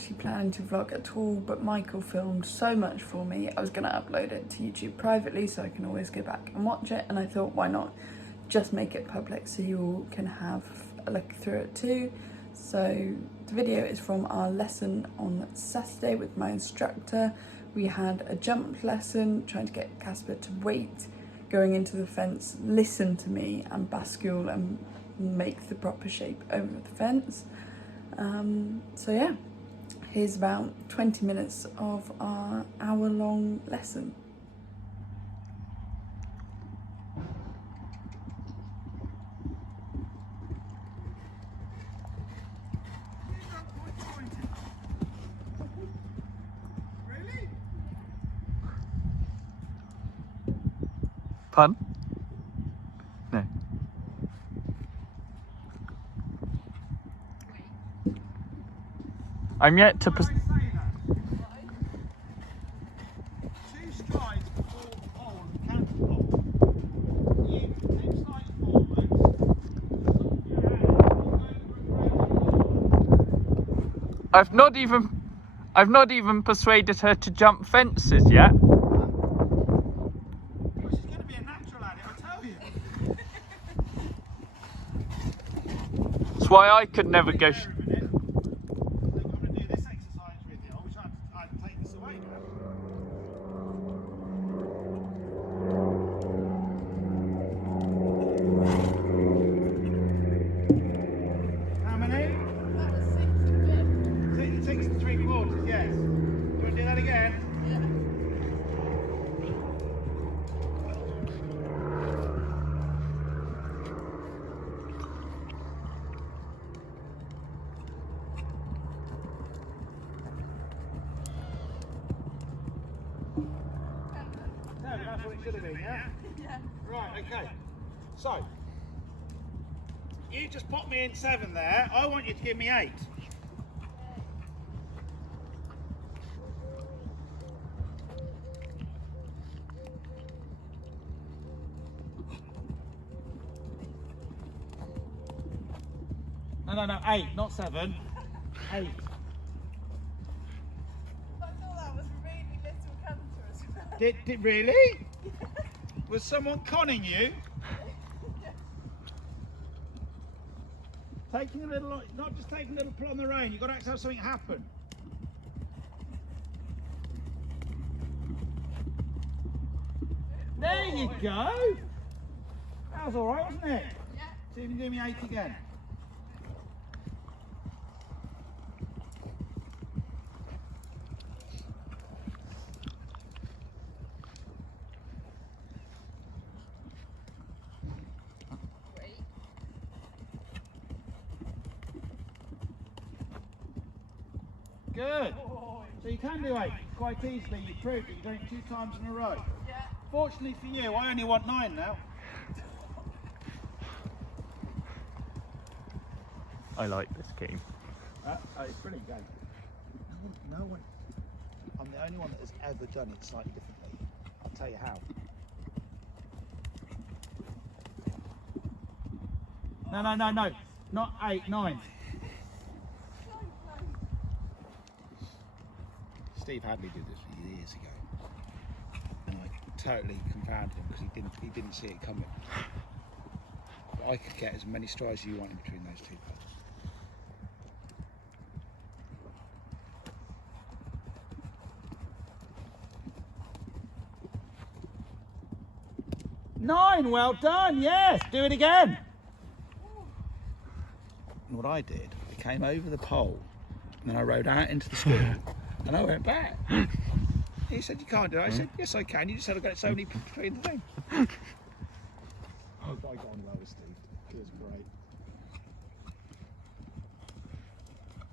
actually planning to vlog at all, but Michael filmed so much for me. I was going to upload it to YouTube privately so I can always go back and watch it, and I thought, why not just make it public so you all can have a look through it too. So the video is from our lesson on Saturday with my instructor. We had a jump lesson, trying to get Casper to wait, going into the fence, listen to me and bascule and make the proper shape over the fence. So yeah, here's about 20 minutes of our hour-long lesson. Pun? No. I'm yet to... 2 strides before on counter block. You 2 strides forward. I've not even persuaded her to jump fences yet. She's going to be a natural at it, I tell you. That's why I could never go... I'm going to do this exercise with you. I wish I'd take this away now. How many? 6 3/4, yes. Do you want to do that again? No, that's what it should have been, yeah? Yeah. Right, okay. So, you just put me in 7 there. I want you to give me 8. No, 8, not 7. 8. I thought that was really little canter as well. Did really? Was someone conning you? Taking a little, not just taking a little pull on the rein, you've got to actually have something happen. There you go. That was alright, wasn't it? Yeah. See if you can do me 8 again. Good. So you can do 8 quite easily. You proved it. You've done it 2 times in a row. Yeah. Fortunately for you, I only want 9 now. I like this game. It's a brilliant game. No one. I'm the only one that has ever done it slightly differently. I'll tell you how. No. Not 8, 9. Steve Hadley did this years ago, and I totally confounded him because he didn't see it coming. But I could get as many strides as you want in between those 2 poles. Nine, well done, yes, do it again. And what I did, I came over the pole, and then I rode out into the school, and I went back. He said, you can't do it. I said, yes I can, you just said I've got so many between the thing. I got on lower, Steve, it was great.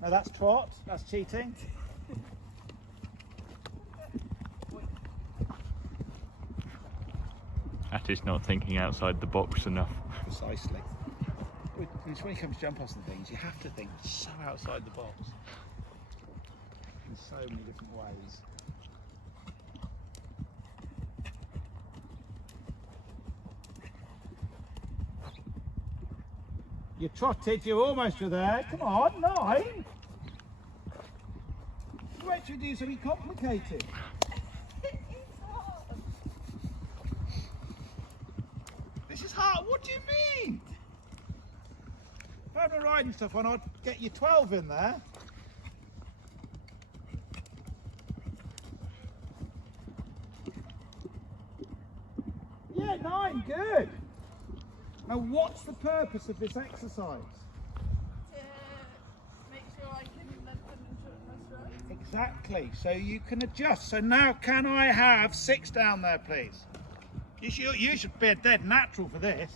No, that's trot, that's cheating. That is not thinking outside the box enough. Precisely. It's when it comes to jump offs and things, you have to think so outside the box in so many different ways. You trotted, you almost were there. Come on, 9. expect you to do something complicated. This is hard. What do you mean? If I had my riding stuff on, I'd get you 12 in there. Yeah, 9, good. Now what's the purpose of this exercise? To make sure I can lengthen and shorten my stride. Exactly, so you can adjust. So now can I have 6 down there, please? You should be a dead natural for this.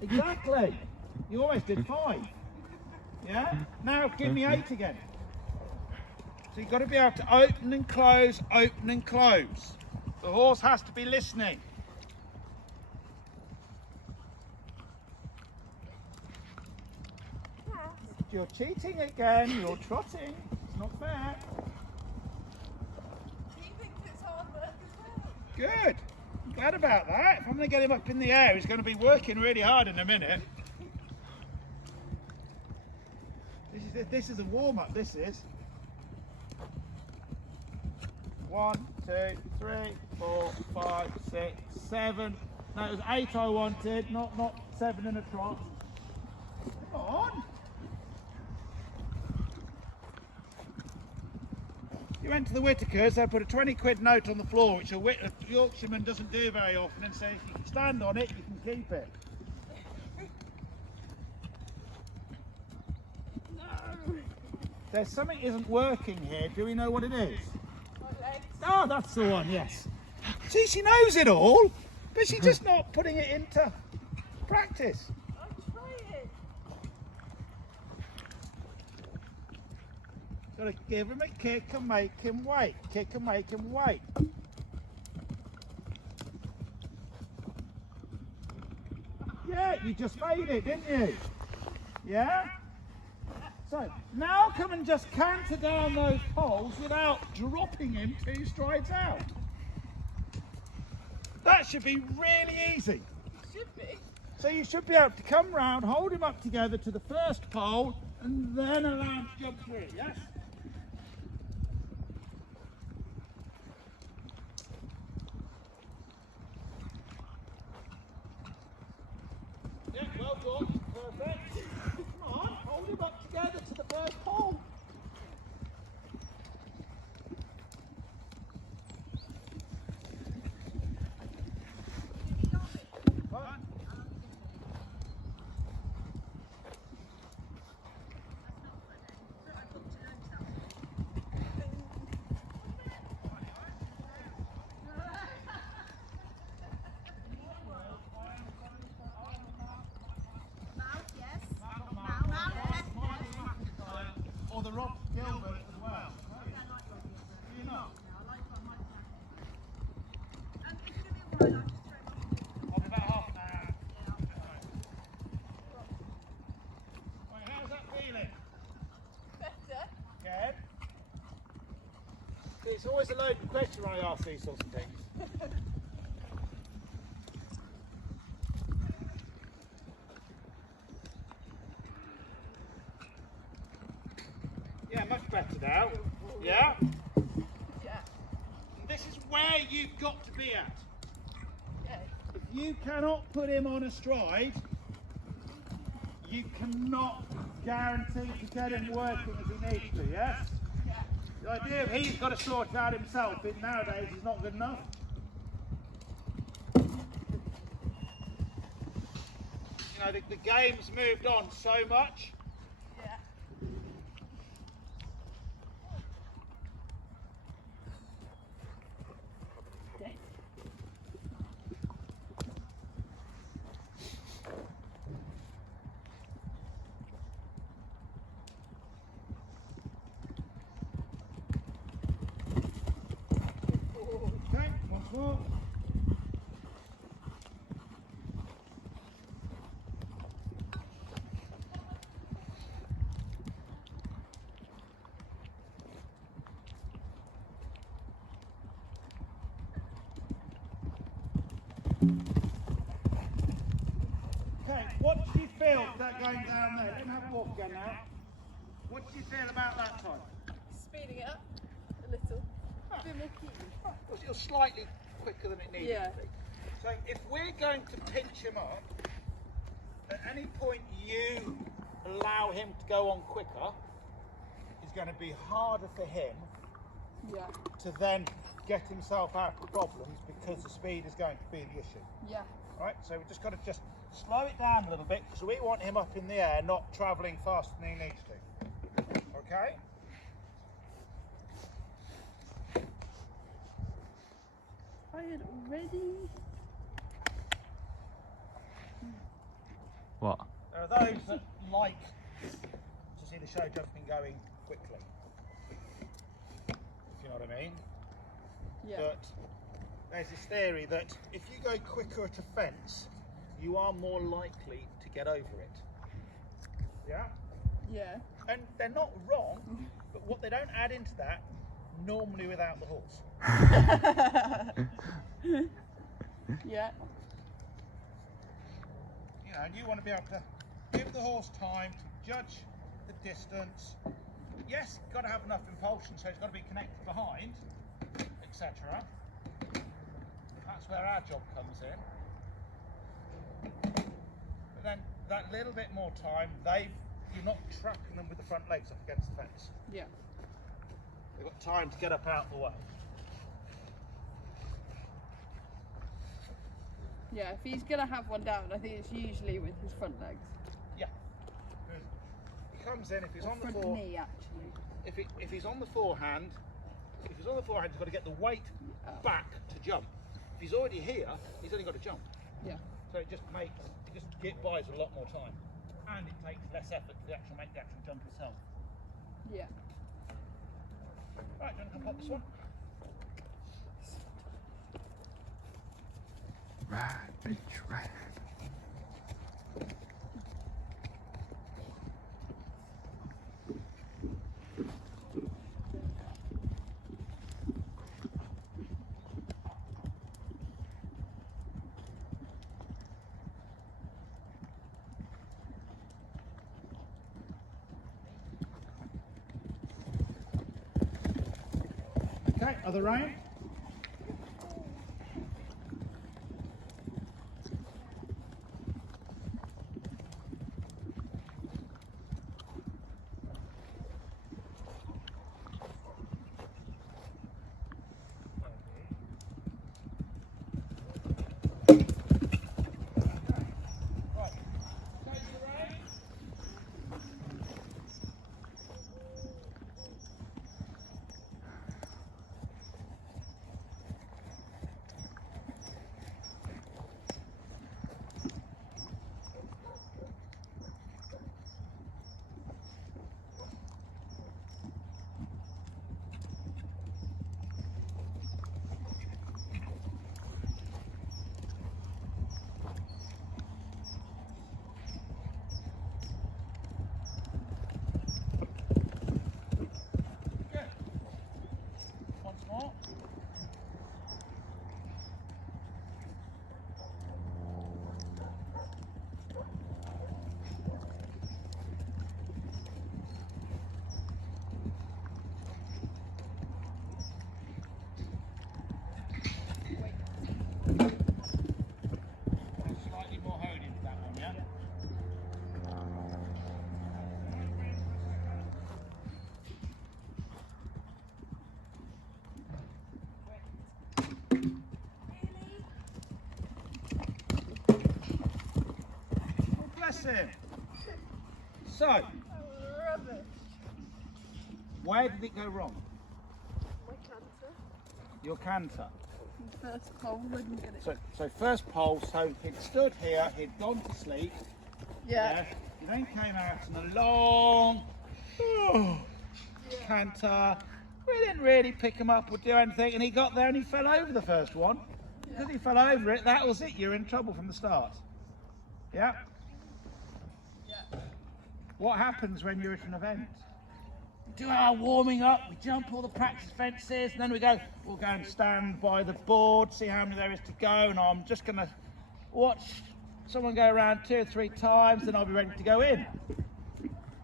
Exactly. You almost did 5. Yeah? Now give me 8 again. So you've got to be able to open and close, open and close. The horse has to be listening. You're cheating again, you're trotting. It's not fair. He thinks it's hard work as well. Good. I'm glad about that. If I'm going to get him up in the air, he's going to be working really hard in a minute. This is a warm-up, this is. 1, 2, 3, 4, 5, 6, 7. No, it was 8 I wanted, not 7 in a trot. Come on. You went to the Whitakers, they put a 20 quid note on the floor, which a Yorkshireman doesn't do very often, and say if you can stand on it, you can keep it. No. There's something isn't working here. Do we know what it is? My legs. Oh, that's the one, yes. See, she knows it all, but she's just not putting it into practice. I'm trying. Got to give him a kick and make him wait. Kick and make him wait. Yeah, you just made it, didn't you? Yeah? So, now come and just canter down those poles without dropping him 2 strides out. That should be really easy. Should be. So you should be able to come round, hold him up together to the first pole, and then allow him to jump through, yes? Yeah, well done. Perfect. Come on, hold him up together to the first pole. Fine. Or the Rob Gilbert as well. Do you not? I'll be about half an hour. Right, how's that feeling? Better. Kev? It's always a loaded question when I ask these sorts of things. Yeah, much better now. Yeah? Yeah. And this is where you've got to be at. Yeah. If you cannot put him on a stride, you cannot guarantee to get him working as he needs to, yes? Yeah. The idea of he's got to sort it out himself in nowadays is not good enough. You know, the game's moved on so much. Yeah. Okay, once more. Okay, what did you feel that going down there? Let me have a walk again now. What did you feel about that time? Speeding it up a little. A bit more keen. It was slightly quicker than it needed to be. So if we're going to pinch him up, at any point you allow him to go on quicker, it's going to be harder for him to then get himself out of problems because the speed is going to be the issue. Yeah. Right, so we've just got to just slow it down a little bit because we want him up in the air, not travelling faster than he needs to. Okay? Tired already? What? There are those that like to see the show jumping going quickly. If you know what I mean? Yeah. But there's this theory that if you go quicker at a fence, you are more likely to get over it. Yeah? Yeah. And they're not wrong, but what they don't add into that, normally without the horse. Yeah. You know, and you want to be able to give the horse time to judge the distance. Yes, you've got to have enough impulsion, so it's got to be connected behind, etc. That's where our job comes in. But then that little bit more time, you're not trapping them with the front legs up against the fence. Yeah. They've got time to get up out the way. Yeah, if he's gonna have one down, I think it's usually with his front legs. Yeah. He comes in, if he's on the front fore, knee actually. if he's on the forehand, he's got to get the weight back to jump. If he's already here, he's only got to jump. Yeah. So it just buys a lot more time, and it takes less effort to make the actual jump itself. Yeah. Right, do you want to come pop this one? Right, bitch, right. Okay, other rein. Slightly more holding to that one, yeah? Oh, bless him. So, Rubbish. where did it go wrong? My canter. Your canter. First pole wouldn't get it. So first pole, so he'd stood here, he'd gone to sleep. Yeah. He then came out in a long canter. We didn't really pick him up or do anything, and he got there and he fell over the first one. Because he fell over it, that was it. You're in trouble from the start. Yeah? Yeah. What happens when you're at an event? We do our warming up, we jump all the practice fences, and then we'll go and stand by the board, see how many there is to go, and I'm just going to watch someone go around 2 or 3 times, then I'll be ready to go in.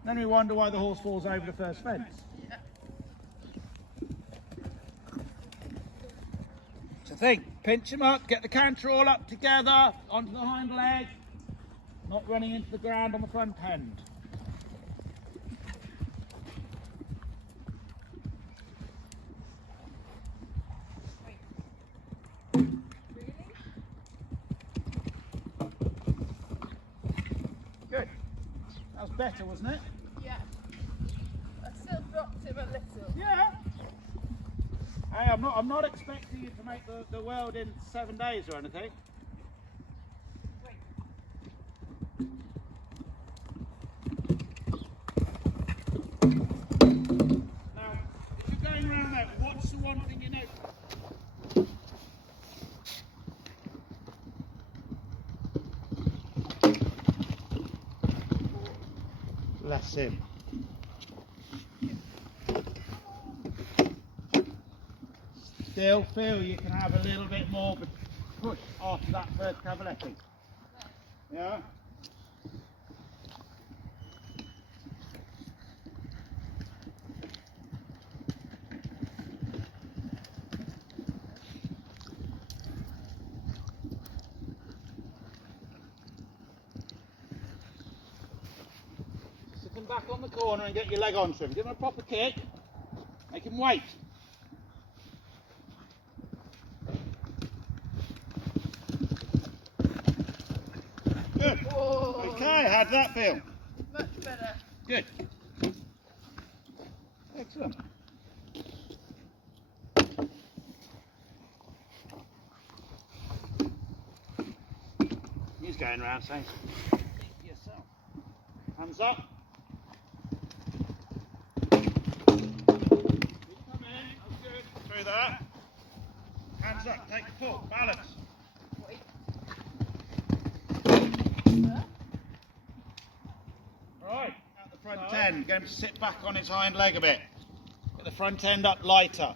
Then we wonder why the horse falls over the first fence. So think, pinch him up, get the canter all up together, onto the hind leg, not running into the ground on the front end. Good. That was better, wasn't it? Yeah. I still dropped him a little. Yeah. Hey, I'm not expecting you to make the world in 7 days or anything. Now, if you're going around there, what's the one thing you know? Bless him. Still feel you can have a little bit more push after that first cavaletting. Yeah? Sit him back on the corner and get your leg onto him. Give him a proper kick. Make him wait. Good. Whoa. Okay, how did that feel? Much better. Good. Excellent. He's going around saying, "Eat yourself." Hands up. Come in. That's good. Through that. Hands up. Take the pull. Balance. Right, at the front end, get him to sit back on his hind leg a bit. Get the front end up lighter.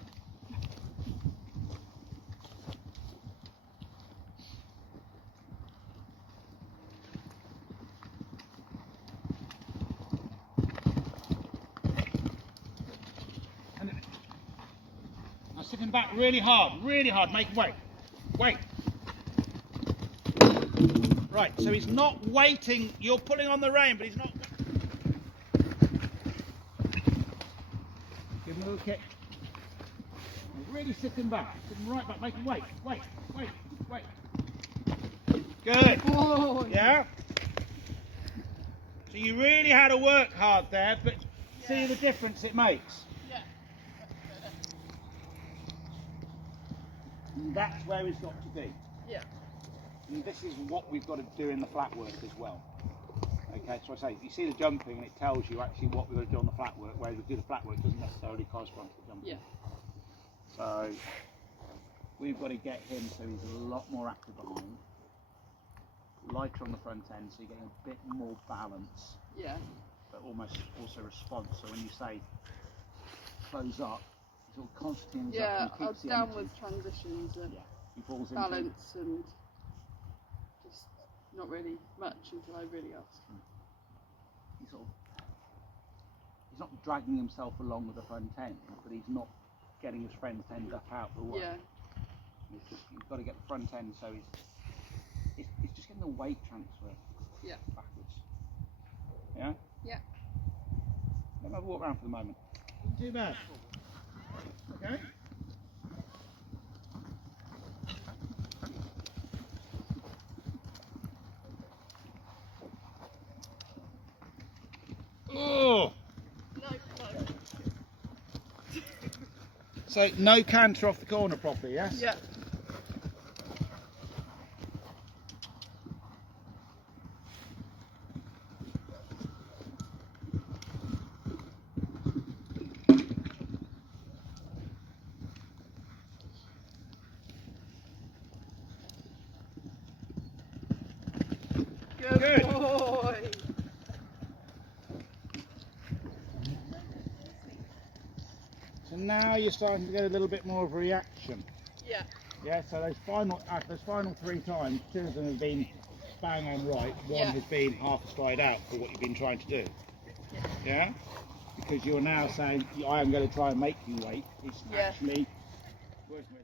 And now sit him back really hard, make him wait. Wait. Right, so he's not waiting, you're pulling on the rein, but he's not. Give him a little kick. Really sit him back. Sit him right back. Make him wait. Wait. Good. Whoa. Yeah? So you really had to work hard there, but see the difference it makes. Yeah. And that's where he's got to be. Yeah. And this is what we've got to do in the flat work as well. Okay, so I say, you see the jumping and it tells you actually what we're going to do on the flat work, whereas we do the flat work doesn't necessarily correspond to the jumping. Yeah. So we've got to get him so he's a lot more active behind, lighter on the front end, so you're getting a bit more balance, Yeah. but almost also response. So when you say close up, he sort of constantly ends Yeah. up and I keeps was the down energy. with transitions and Yeah, he falls into balance and just not really much until I really asked. He's not dragging himself along with the front end, but he's not getting his front end up out the way. Yeah. It's just, you've got to get the front end so it's just getting the weight transfer Yeah. backwards. Yeah? Yeah. Let me have a walk around for the moment. Not too bad. Okay? Oh! So no canter off the corner properly, yes? Yeah. Good boy. So now you're starting to get a little bit more of a reaction. Yeah. Yeah, so those final 3 times, 2 of them have been bang on right. One Yeah. has been half a stride out for what you've been trying to do. Yeah? Because you're now saying, I am going to try and make you wait. It's Yeah. actually... Where's my...